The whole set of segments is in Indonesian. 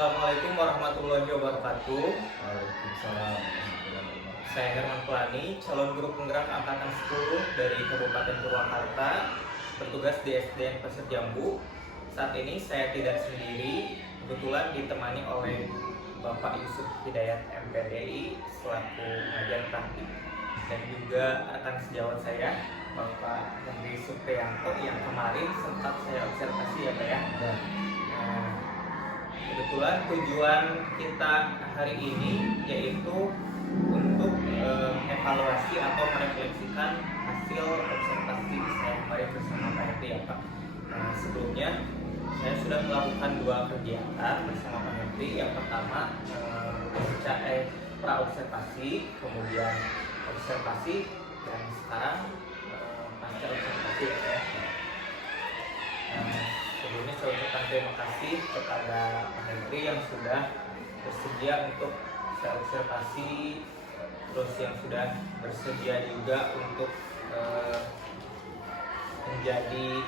Assalamualaikum warahmatullahi wabarakatuh. Waalaikumsalam. Saya Herman Pelani, calon guru penggerak angkatan 10 dari Kabupaten Purwakarta, bertugas di SDN Pasir Jambu. Saat ini saya tidak sendiri, kebetulan ditemani oleh Bapak Yusuf Hidayat MPDI selaku pengajar praktik, dan juga rekan sejawat saya Bapak Henry Supriyanto yang kemarin sempat saya observasi ya Pak ya. Nah, kebetulan tujuan kita hari ini yaitu untuk evaluasi atau merefleksikan hasil observasi saya kemarin bersama Pak Henry ya Pak. Nah, sebelumnya saya sudah melakukan 2 kegiatan bersama Pak Henry. Yang pertama pra-observasi, kemudian observasi, dan sekarang pasca observasi ya. Sebelumnya saya ucapkan terima kasih kepada Pak Henry yang sudah bersedia untuk saya observasi, terus yang sudah bersedia juga untuk menjadi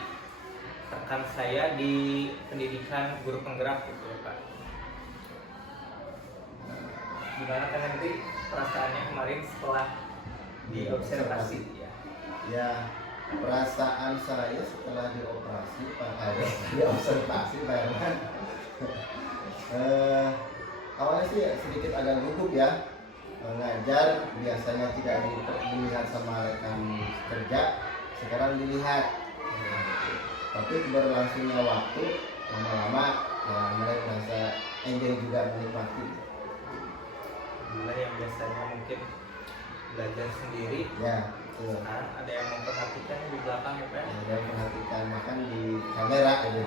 rekan saya di pendidikan guru penggerak gitu ya Pak. Gimana Pak Henry perasaannya kemarin setelah diobservasi ya? Ya, perasaan saya setelah diobservasi Pak Herman, awalnya sih sedikit agak gugup ya. Mengajar biasanya tidak dilihat sama rekan kerja, sekarang dilihat. Tapi berlangsungnya waktu, lama-lama ya mulai merasa enjoy juga, menikmati. Mulai yang biasanya mungkin belajar sendiri ya, sekarang ada yang memperhatikan di belakang ya Pak. Ada yang memperhatikan, bahkan di kamera gitu.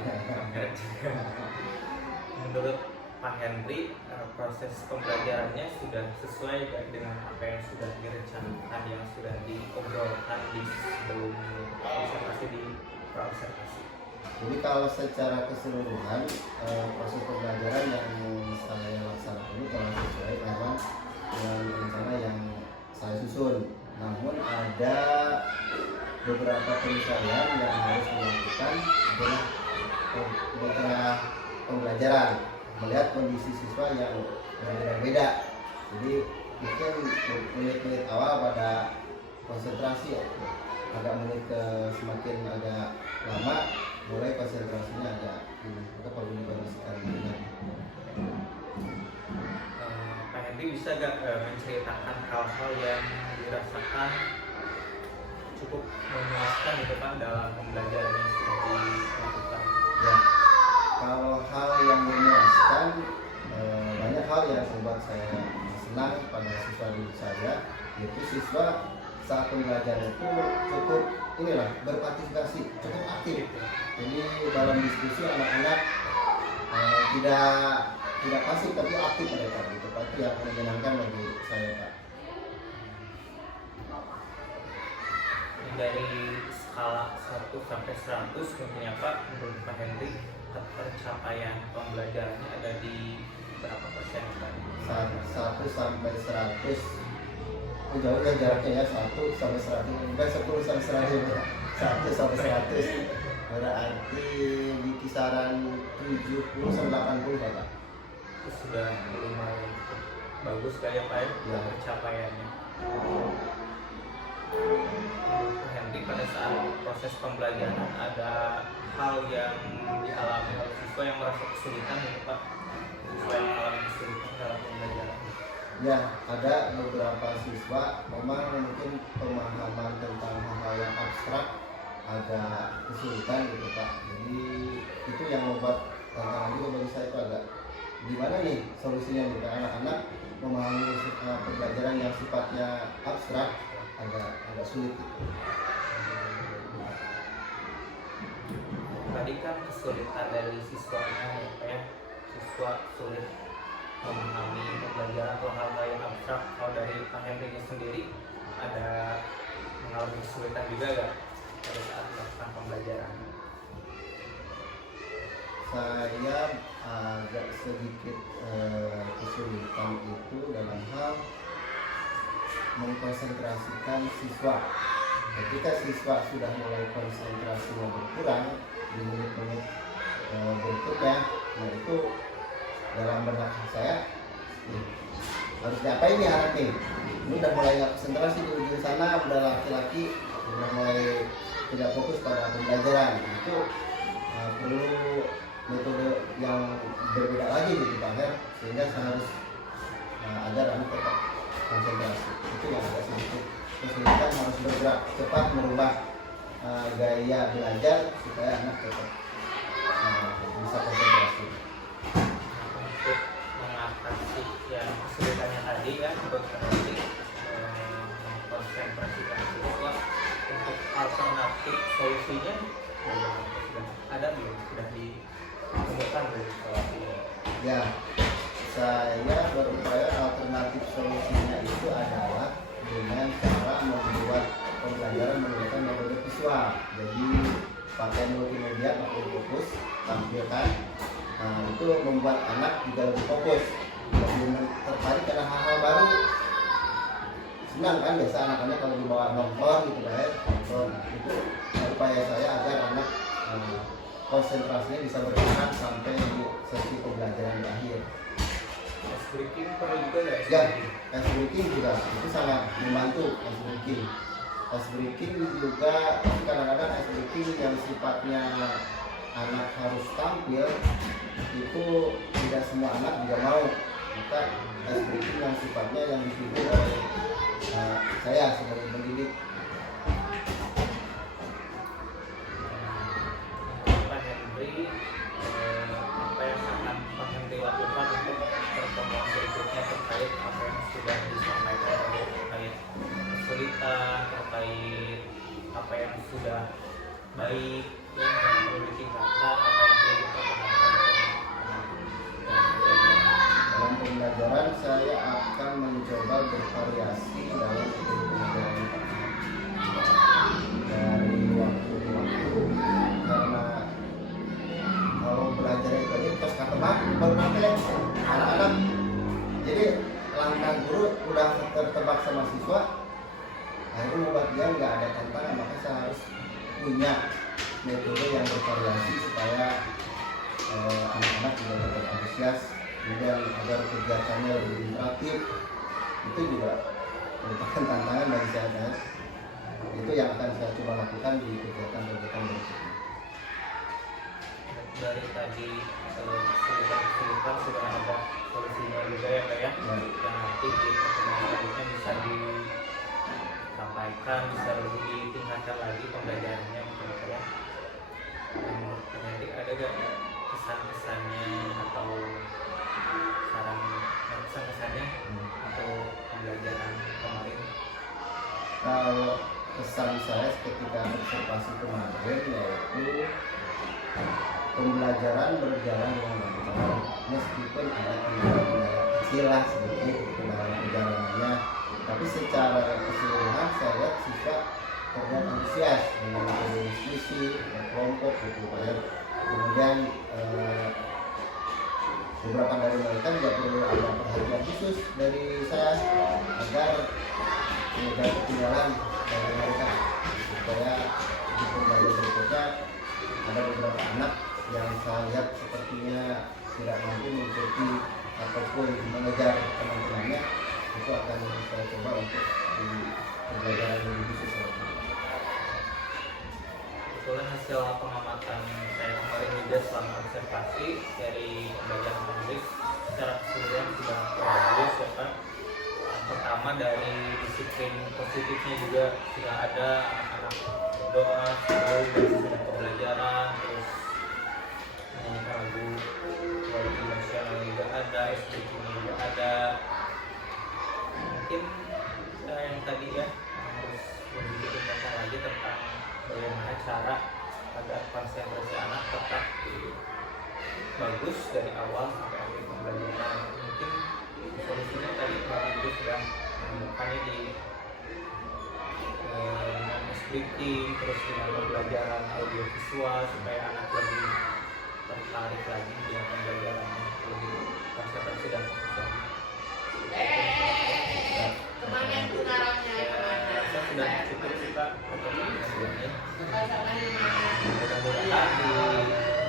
Menurut Pak Henry, proses pembelajarannya sudah sesuai dengan apa yang sudah direncanakan, yang sudah diobrolkan di sebelum observasi di pra-observasi. Jadi kalau secara keseluruhan proses pembelajaran yang saya laksanakan ini telah sesuai karena dengan rencana yang saya susun. Namun ada beberapa penyesuaian yang harus dilakukan dengan pembelajaran, melihat kondisi siswa yang berbeda-beda. Jadi mungkin menit-menit awal pada konsentrasi ya, agak menit semakin agak lama mulai konsentrasinya agak kita perlu dikondisikan. Pak Henry bisa gak menceritakan hal-hal yang dirasakan cukup memuaskan gitu Pak dalam pembelajaran yang sudah dilakukan? Ya, kalau hal yang memuaskan, banyak hal yang membuat saya senang pada siswa didik saya, yaitu siswa saat pembelajaran itu cukup berpartisipasi, cukup aktif. Jadi dalam diskusi anak-anak tidak pasif tapi aktif mereka gitu Pak. Itu yang menyenangkan bagi saya Pak. Dari skala 1 sampai 100 mungkin ya Pak, menurut Pak Henry pencapaian pembelajarannya ada di berapa persen Pak? 1 sampai 100 jauh ya jaraknya ya, 1 sampai 100 bukan 10 sampai 100 ya. 1 sampai 100 berarti di kisaran 70 sampai 80 Pak. Itu sudah lumayan bagus kayak Pak ya pencapaiannya. Pak Henry pada saat proses pembelajaran ada hal yang dialami oleh siswa yang merasa kesulitan gitu Pak, siswa yang mengalami kesulitan dalam pembelajaran? Ya, ada beberapa siswa memang mungkin pemahaman tentang hal-hal yang abstrak agak kesulitan gitu Pak. Jadi itu yang membuat tantangan juga bagi saya itu agak gimana nih solusinya nih, anak-anak memahami pembelajaran yang sifatnya abstrak agak sulit gitu. Tadi kan kesulitan dari siswanya ya, siswa sulit memahami pembelajaran atau hal-hal yang abstrak. Kalau dari Pak Henry sendiri ada mengalami kesulitan juga nggak pada saat melakukan pembelajaran? Saya agak sedikit kesulitan itu dalam hal mengkonsentrasikan siswa. Ketika siswa sudah mulai konsentrasinya berkurang di menit-menit berikutnya, nah itu dalam benak saya, harus diapain nih anak nih, ini udah mulai nggak konsentrasi di ujung sana, udah laki-laki udah mulai tidak fokus pada pembelajaran. Itu perlu metode yang berbeda lagi gitu Pak Her, sehingga saya harus agar anak tetap konsentrasi. Itu yang agak sedikit kesulitan, harus bergerak cepat merubah gaya belajar supaya anak tetap bisa konsentrasi. Untuk mengatasi yang kesulitannya tadi ya, untuk nanti konsentrasikan siswa, untuk alternatif solusinya sudah ada belum? Sudah ditemukan belum solusinya? Ya, saya berupaya alternatif solusinya itu adalah dengan cara membuat pembelajaran menggunakan metode visual. Jadi pakai multimedia, pakai fokus, tampilkan. Itu membuat anak juga lebih fokus, lebih tertarik karena hal-hal baru. Senang kan biasa anak-anak kalau dibawa nonton gitu kan, nonton. Itu upaya saya agar anak konsentrasinya bisa bertahan sampai di sesi pembelajaran di akhir. Ice breaking perlu juga nggak? Ya, ice breaking juga itu sangat membantu. Ice breaking juga, tapi kadang-kadang ice breaking yang sifatnya anak harus tampil itu tidak semua anak juga mau. Maka ice breaking yang sifatnya yang dipilih oleh saya sebagai pendidik. Pak Henry, apa yang akan Pak Henry lakukan untuk pertemuan berikutnya terkait apa yang sudah disampaikan terkait kesulitan, terkait apa yang sudah baik, yang perlu ditingkatkan, apa yang perlu dipertahankan Dalam pembelajaran saya akan mencoba bervariasi dalam pembelajaran dari waktu ke waktu, karena kalau belajar itu aja terus kata baru pakai anak-anak, jadi langkah guru udah tertebak sama siswa, akhirnya membuat dia nggak ada tantangan. Maka saya harus punya metode yang bervariasi supaya anak-anak juga tetap antusias, kemudian agar kegiatannya lebih interaktif. Itu juga merupakan tantangan bagi saya kan. Itu yang akan saya coba lakukan di kegiatan-kegiatan berikutnya. dari tadi kesulitan sudah ada solusinya juga ya Pak ya, yang nanti di pertemuan selanjutnya bisa disampaikan, bisa lebih ditingkatkan lagi pembelajarannya gitu Pak ya. Nanti ada gak kesan-kesannya atau saran kesan-kesannya atau pembelajaran kemarin? Kalau kesan saya ketika observasi kemarin yaitu pembelajaran berjalan dengan lancar, meskipun ada kendala-kendala kecil lah sedikit kendala perjalanannya, tapi secara keseluruhan saya lihat siswa terlihat antusias dengan berdiskusi, berkelompok gitu kan. Kemudian beberapa dari mereka juga perlu ada perhatian khusus dari saya agar tidak ketinggalan dari mereka, supaya di pembelajaran berikutnya ada beberapa anak yang saya lihat sepertinya tidak mampu mengikuti ataupun mengejar teman-temannya. Itu akan saya coba untuk di pembelajaran lebih khusus lagi. Kebetulan hasil pengamatan saya kemarin juga selama observasi dari pembelajaran Inggris secara keseluruhan sudah bagus ya Pak. Yang pertama dari disiplin positifnya juga sudah ada, anak-anak berdoa sebelum dan pembelajaran, terus menyanyikan lagu lagu nasional juga ada, SPK juga ada. Mungkin yang tadi ya harus lebih ditingkatkan lagi tentang bagaimana cara agar konsentrasi anak tetap bagus dari awal sampai akhir pembelajaran. Mungkin solusinya tadi Pak Ibu sudah menemukannya di speaking, terus dengan pembelajaran audiovisual supaya anak lebih tertarik lagi dengan pembelajarannya, lebih konsentrasi dan fokus lagi. Kemana tuh narangnya? Saya sudah cukup sih Pak untuk ini. Mudah-mudahan di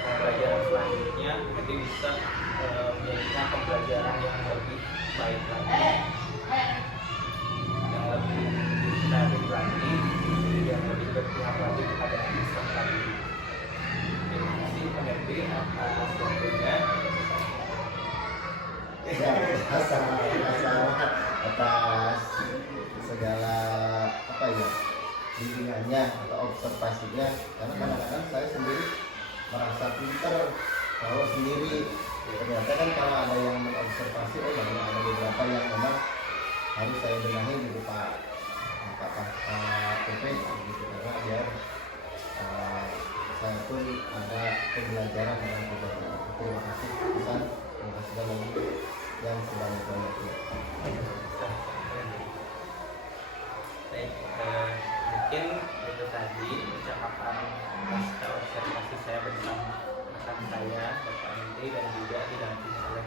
pembelajaran selanjutnya nanti bisa menjadikan pembelajaran yang lebih baik lagi, yang lebih kreatif lagi, yang lebih berpihak lagi kepada peserta didik. Terima kasih PNB atas waktunya. Ya, sama-sama atas segala apa ya bimbingannya atau observasinya, karena kadang-kadang saya sendiri merasa pinter kalau sendiri, ternyata kan kalau ada yang mengobservasi, oh banyak ada beberapa yang memang harus saya benahi gitu Pak PP gitu, karena biar saya pun ada pembelajaran dengan pribadi. Terima kasih pesan, terima kasih lagi yang sebanyak-banyaknya. Baik, mungkin itu tadi ucapan pasca observasi saya bersama rekan saya Bapak Menteri dan juga didampingi oleh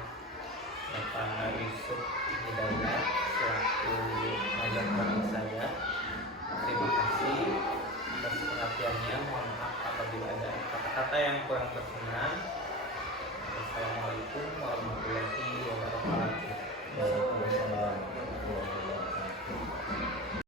Bapak Yusuf Hidayat selaku pelajar kami saya. Terima kasih atas perhatiannya. Mohon maaf apabila ada kata-kata yang kurang berkenan. Assalamualaikum warahmatullahi wabarakatuh. Waalaikumsalam warahmatullahi wabarakatuh.